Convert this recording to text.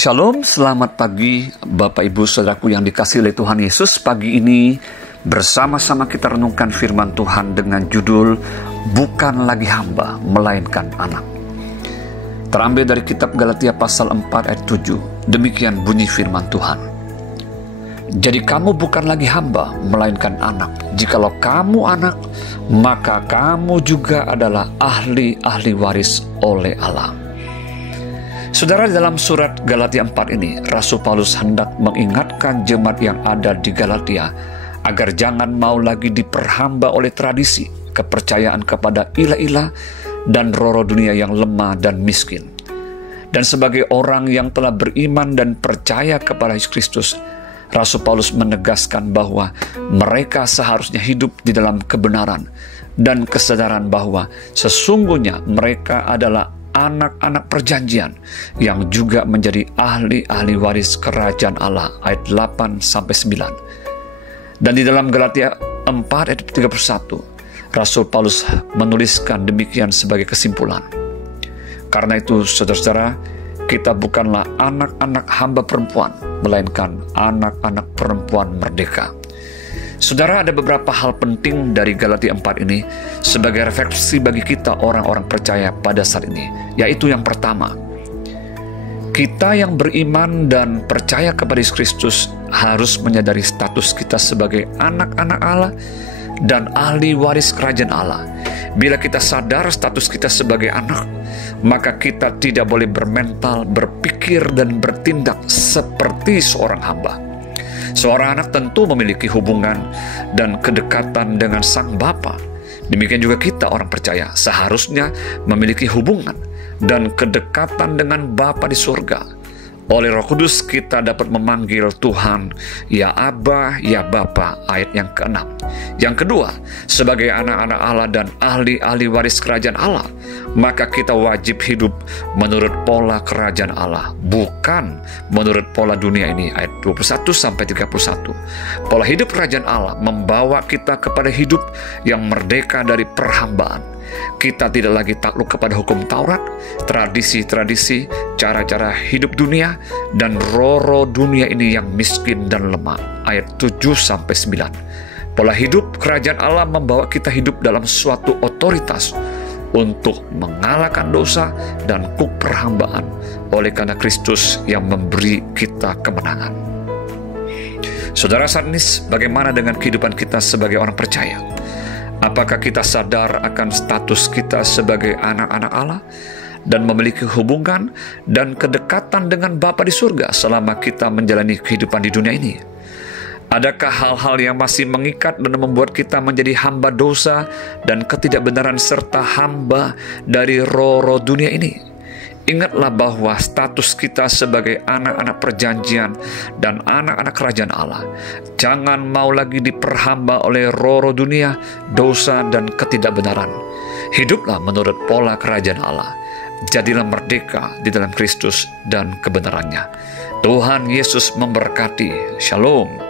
Shalom, selamat pagi Bapak Ibu Saudaraku yang dikasihi oleh Tuhan Yesus. Pagi ini bersama-sama kita renungkan firman Tuhan dengan judul Bukan Lagi Hamba, Melainkan Anak. Terambil dari kitab Galatia pasal 4 ayat 7. Demikian bunyi firman Tuhan. Jadi kamu bukan lagi hamba, melainkan anak. Jikalau kamu anak, maka kamu juga adalah ahli-ahli waris oleh Allah. Saudara, dalam surat Galatia 4 ini, Rasul Paulus hendak mengingatkan jemaat yang ada di Galatia agar jangan mau lagi diperhamba oleh tradisi, kepercayaan kepada ilah-ilah dan roh-roh dunia yang lemah dan miskin. Dan sebagai orang yang telah beriman dan percaya kepada Yesus Kristus, Rasul Paulus menegaskan bahwa mereka seharusnya hidup di dalam kebenaran dan kesadaran bahwa sesungguhnya mereka adalah anak-anak perjanjian yang juga menjadi ahli-ahli waris kerajaan Allah, ayat 8-9. Dan di dalam Galatia 4 ayat 31, Rasul Paulus menuliskan demikian sebagai kesimpulan. Karena itu saudara-saudara, kita bukanlah anak-anak hamba perempuan, melainkan anak-anak perempuan merdeka. Saudara, ada beberapa hal penting dari Galatia 4 ini sebagai refleksi bagi kita orang-orang percaya pada saat ini. Yaitu yang pertama, kita yang beriman dan percaya kepada Yesus Kristus harus menyadari status kita sebagai anak-anak Allah dan ahli waris kerajaan Allah. Bila kita sadar status kita sebagai anak, maka kita tidak boleh bermental, berpikir, dan bertindak seperti seorang hamba. Seorang anak tentu memiliki hubungan dan kedekatan dengan sang Bapa. Demikian juga kita orang percaya seharusnya memiliki hubungan dan kedekatan dengan Bapa di surga. Oleh Roh Kudus kita dapat memanggil Tuhan, ya Abba, ya Bapa, ayat yang ke-6. Yang kedua, sebagai anak-anak Allah dan ahli-ahli waris kerajaan Allah, maka kita wajib hidup menurut pola kerajaan Allah, bukan menurut pola dunia ini, ayat 21-31. Pola hidup kerajaan Allah membawa kita kepada hidup yang merdeka dari perhambaan. Kita tidak lagi takluk kepada hukum Taurat, tradisi-tradisi, cara-cara hidup dunia, dan roh-roh dunia ini yang miskin dan lemah. Ayat 7-9. Pola hidup kerajaan Allah membawa kita hidup dalam suatu otoritas untuk mengalahkan dosa dan kuk perhambaan oleh karena Kristus yang memberi kita kemenangan. Saudara, saat ini bagaimana dengan kehidupan kita sebagai orang percaya? Apakah kita sadar akan status kita sebagai anak-anak Allah dan memiliki hubungan dan kedekatan dengan Bapa di surga selama kita menjalani kehidupan di dunia ini? Adakah hal-hal yang masih mengikat dan membuat kita menjadi hamba dosa dan ketidakbenaran serta hamba dari roh-roh dunia ini? Ingatlah bahwa status kita sebagai anak-anak perjanjian dan anak-anak kerajaan Allah jangan mau lagi diperhamba oleh roh-roh dunia, dosa, dan ketidakbenaran. Hiduplah menurut pola kerajaan Allah. Jadilah merdeka di dalam Kristus dan kebenarannya. Tuhan Yesus memberkati. Shalom.